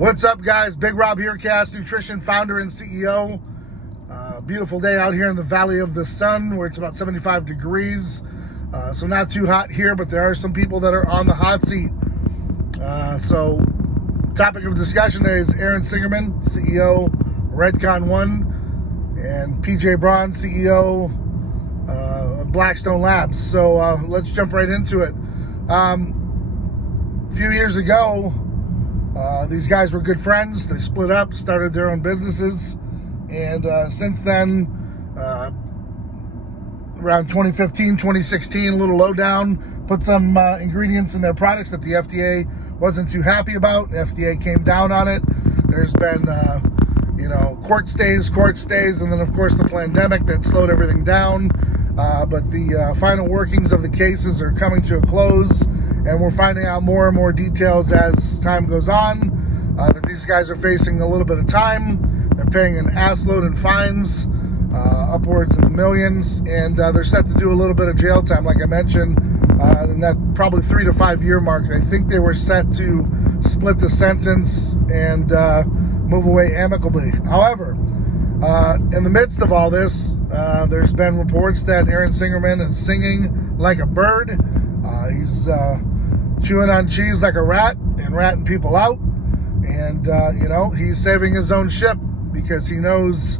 What's up, guys? Big Rob here, Chaos Nutrition founder and CEO. Beautiful day out here in the Valley of the Sun where it's about 75 degrees. So not too hot here, but there are some people that are on the hot seat. So topic of discussion today is Aaron Singerman, CEO, Redcon One, and Braun, CEO, Blackstone Labs. So let's jump right into it. A few years ago, these guys were good friends. They split up, started their own businesses, and since then, around 2015, 2016, a little low down, put some ingredients in their products that the FDA wasn't too happy about. The FDA came down on it. There's been court stays, and then of course the pandemic that slowed everything down. But the final workings of the cases are coming to a close, and we're finding out more and more details as time goes on, that these guys are facing a little bit of time. They're paying an ass load in fines, upwards in the millions, and they're set to do a little bit of jail time, like I mentioned, in that probably 3 to 5 year mark. I think they were set to split the sentence and move away amicably. However, in the midst of all this, there's been reports that Aaron Singerman is singing like a bird. He's chewing on cheese like a rat and ratting people out. And, he's saving his own ship because he knows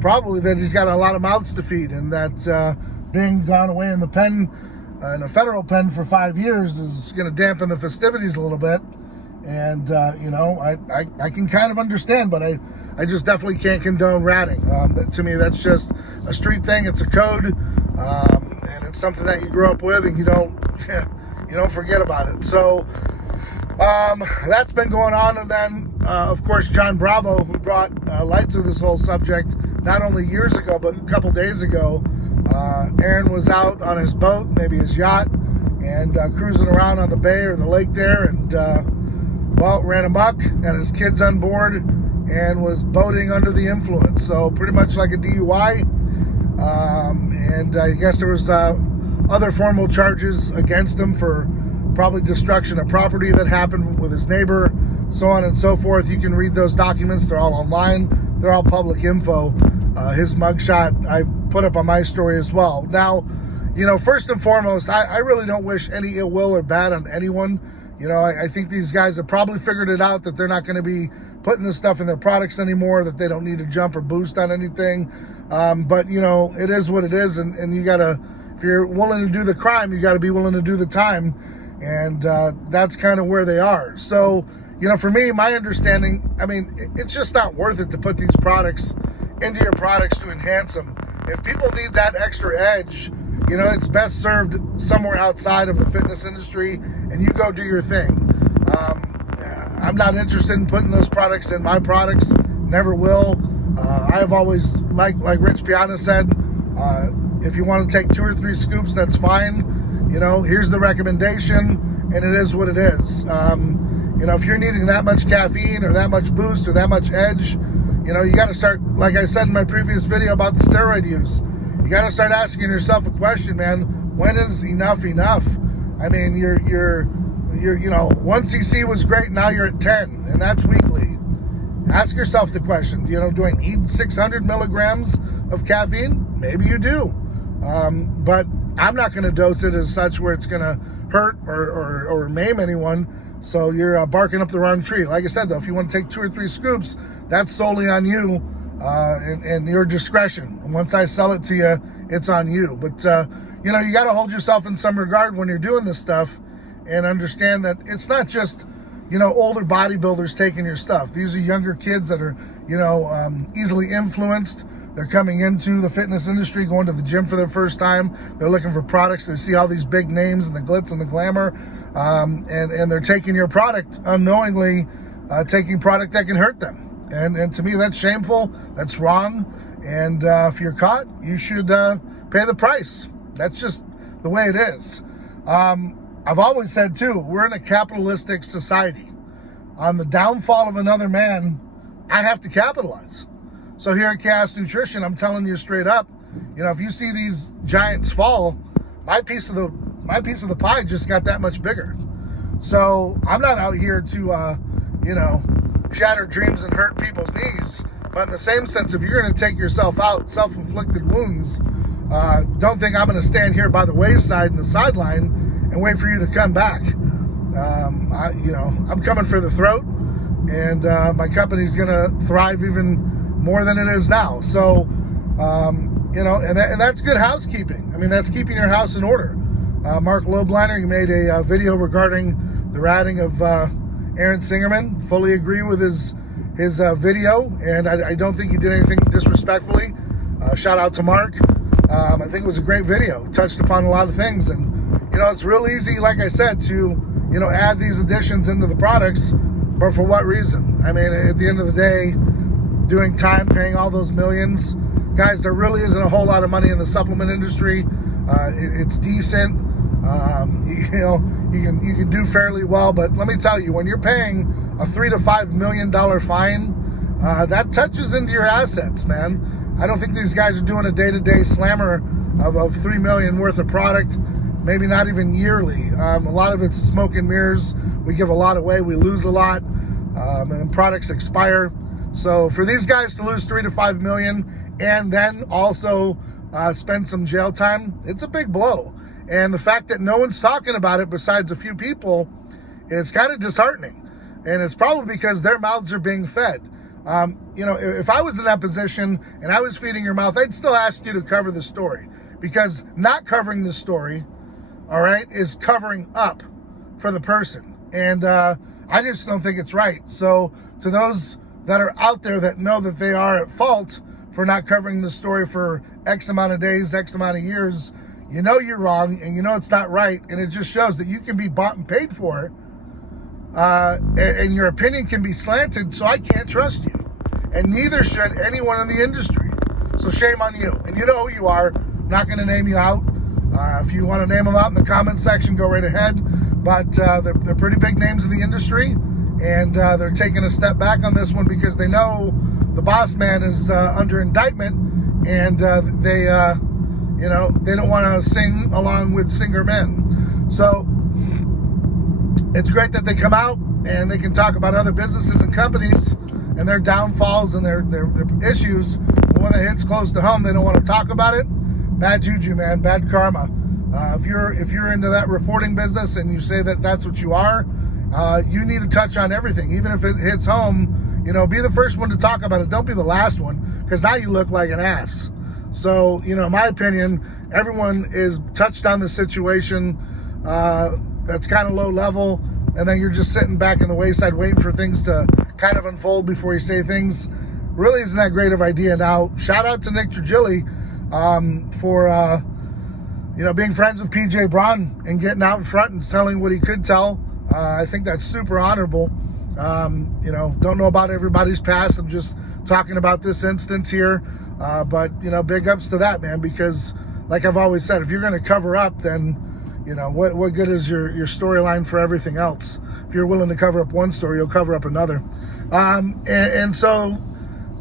probably that he's got a lot of mouths to feed, and that being gone away in the pen, in a federal pen for 5 years is going to dampen the festivities a little bit. And, I can kind of understand, but I just definitely can't condone ratting. To me, that's just a street thing. It's a code, and it's something that you grew up with, and you don't forget about it. So that's been going on. And then, of course, John Bravo, who brought light to this whole subject not only years ago, but a couple days ago. Aaron was out on his boat, maybe his yacht, and cruising around on the bay or the lake there, and ran amok, had his kids on board, and was boating under the influence. So pretty much like a DUI. And I guess there was other formal charges against him for probably destruction of property that happened with his neighbor, so on and so forth. You can read those documents. They're all online. They're all public info. His mugshot I put up on my story as well. Now, first and foremost, I really don't wish any ill will or bad on anyone. I think these guys have probably figured it out that they're not going to be putting this stuff in their products anymore, that they don't need to jump or boost on anything. But, it is what it is. And you got to, if you're willing to do the crime, you got to be willing to do the time. And that's kind of where they are. So, for me, my understanding, it's just not worth it to put these products into your products to enhance them. If people need that extra edge, it's best served somewhere outside of the fitness industry, and you go do your thing. I'm not interested in putting those products in my products. Never will. I have always, like Rich Piana said, if you want to take 2 or 3 scoops, that's fine. Here's the recommendation, and it is what it is. If you're needing that much caffeine or that much boost or that much edge, you got to start, like I said in my previous video about the steroid use, you got to start asking yourself a question, man. When is enough enough? You're 1 cc was great. Now you're at 10, and that's weekly. Ask yourself the question, do I need 600 milligrams of caffeine? Maybe you do. But I'm not going to dose it as such where it's going to hurt or maim anyone. So you're barking up the wrong tree. Like I said, though, if you want to take 2 or 3 scoops, that's solely on you and your discretion. And once I sell it to you, it's on you. But, you got to hold yourself in some regard when you're doing this stuff and understand that it's not just, older bodybuilders taking your stuff. These are younger kids that are, easily influenced. They're coming into the fitness industry, going to the gym for their first time. They're looking for products. They see all these big names and the glitz and the glamour, and they're taking your product unknowingly, taking product that can hurt them. And to me, that's shameful. That's wrong. And if you're caught, you should pay the price. That's just the way it is. I've always said, too, we're in a capitalistic society. On the downfall of another man, I have to capitalize. So here at Chaos Nutrition, I'm telling you straight up, if you see these giants fall, my piece of the pie just got that much bigger. So I'm not out here to, shatter dreams and hurt people's knees. But in the same sense, if you're going to take yourself out, self-inflicted wounds, don't think I'm going to stand here by the wayside and the sideline and wait for you to come back. I'm coming for the throat, and my company's going to thrive even more than it is now. So, and that's good housekeeping. I mean, that's keeping your house in order. Mark Lobliner, he made a video regarding the ratting of Aaron Singerman. Fully agree with his video, and I don't think he did anything disrespectfully. Shout out to Mark. I think it was a great video. It touched upon a lot of things, and it's real easy, like I said, to add these additions into the products, but for what reason? I mean, at the end of the day, doing time, paying all those millions, guys, there really isn't a whole lot of money in the supplement industry. It's decent. You can do fairly well, but let me tell you, when you're paying a $3 to $5 million fine, that touches into your assets, man. I don't think these guys are doing a day-to-day slammer of $3 million worth of product, maybe not even yearly. A lot of it's smoke and mirrors. We give a lot away, we lose a lot, and products expire. So for these guys to lose $3 to $5 million and then also spend some jail time, it's a big blow. And the fact that no one's talking about it besides a few people is kind of disheartening. And it's probably because their mouths are being fed. If I was in that position and I was feeding your mouth, I'd still ask you to cover the story, because not covering the story, all right, is covering up for the person. And I just don't think it's right. So to those that are out there that know that they are at fault for not covering the story for X amount of days, X amount of years, you're wrong, and it's not right. And it just shows that you can be bought and paid for, and your opinion can be slanted, so I can't trust you. And neither should anyone in the industry. So shame on you. And you know who you are. I'm not going to name you out. If you want to name them out in the comment section, go right ahead. But they're pretty big names in the industry, and they're taking a step back on this one because they know the boss man is under indictment, and they don't want to sing along with Singerman. So it's great that they come out and they can talk about other businesses and companies and their downfalls and their issues. But when it hits close to home, they don't want to talk about it. Bad juju, man. Bad karma. If you're into that reporting business and you say that that's what you are, you need to touch on everything. Even if it hits home, be the first one to talk about it. Don't be the last one, because now you look like an ass. So, in my opinion, everyone is touched on the situation that's kind of low level, and then you're just sitting back in the wayside waiting for things to kind of unfold before you say things. Really isn't that great of an idea. Now, shout out to Nick Trigilli for being friends with PJ Braun and getting out in front and telling what he could tell. I think that's super honorable. Don't know about everybody's past. I'm just talking about this instance here. But big ups to that, man, because like I've always said, if you're going to cover up, then what good is your storyline for everything else? If you're willing to cover up one story, you'll cover up another. And so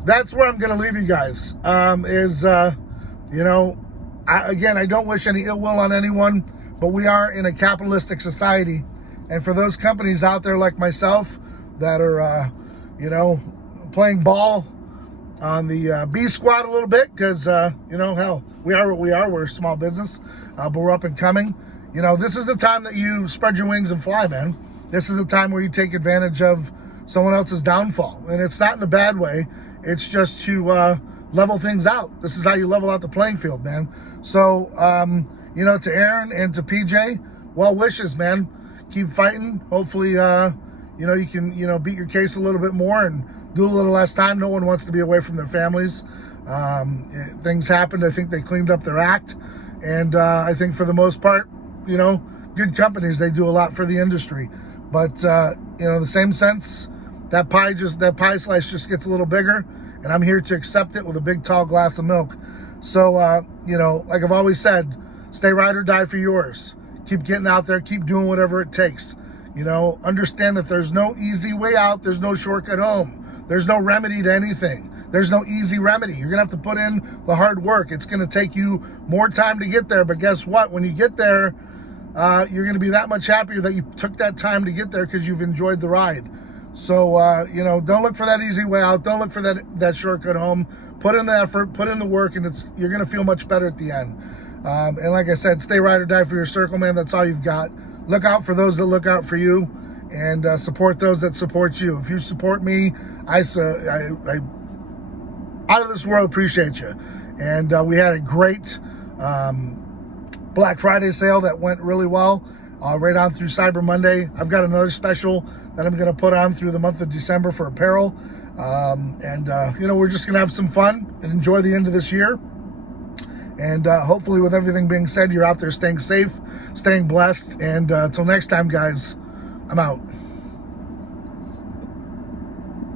that's where I'm going to leave you guys. I don't wish any ill will on anyone, but we are in a capitalistic society. And for those companies out there like myself that are, playing ball on the B squad a little bit, because, hell, we are what we are. We're a small business, but we're up and coming. This is the time that you spread your wings and fly, man. This is the time where you take advantage of someone else's downfall. And it's not in a bad way. It's just to level things out. This is how you level out the playing field, man. So, to Aaron and to PJ, well wishes, man. Keep fighting. Hopefully, you can, beat your case a little bit more and do a little less time. No one wants to be away from their families. Things happened. I think they cleaned up their act. And I think for the most part, good companies, they do a lot for the industry. But, the same sense, that pie slice just gets a little bigger, and I'm here to accept it with a big, tall glass of milk. So, like I've always said, stay ride or die for yours. Keep getting out there, keep doing whatever it takes. Understand that there's no easy way out. There's no shortcut home. There's no remedy to anything. There's no easy remedy. You're going to have to put in the hard work. It's going to take you more time to get there. But guess what? When you get there, you're going to be that much happier that you took that time to get there because you've enjoyed the ride. So, you know, don't look for that easy way out. Don't look for that shortcut home. Put in the effort, put in the work, and you're going to feel much better at the end. And like I said, stay ride or die for your circle, man. That's all you've got. Look out for those that look out for you, and support those that support you. If you support me, I out of this world appreciate you. And we had a great Black Friday sale that went really well, right on through Cyber Monday. I've got another special that I'm going to put on through the month of December for apparel. You know, we're just going to have some fun and enjoy the end of this year. And hopefully, with everything being said, you're out there staying safe, staying blessed. And until next time, guys, I'm out.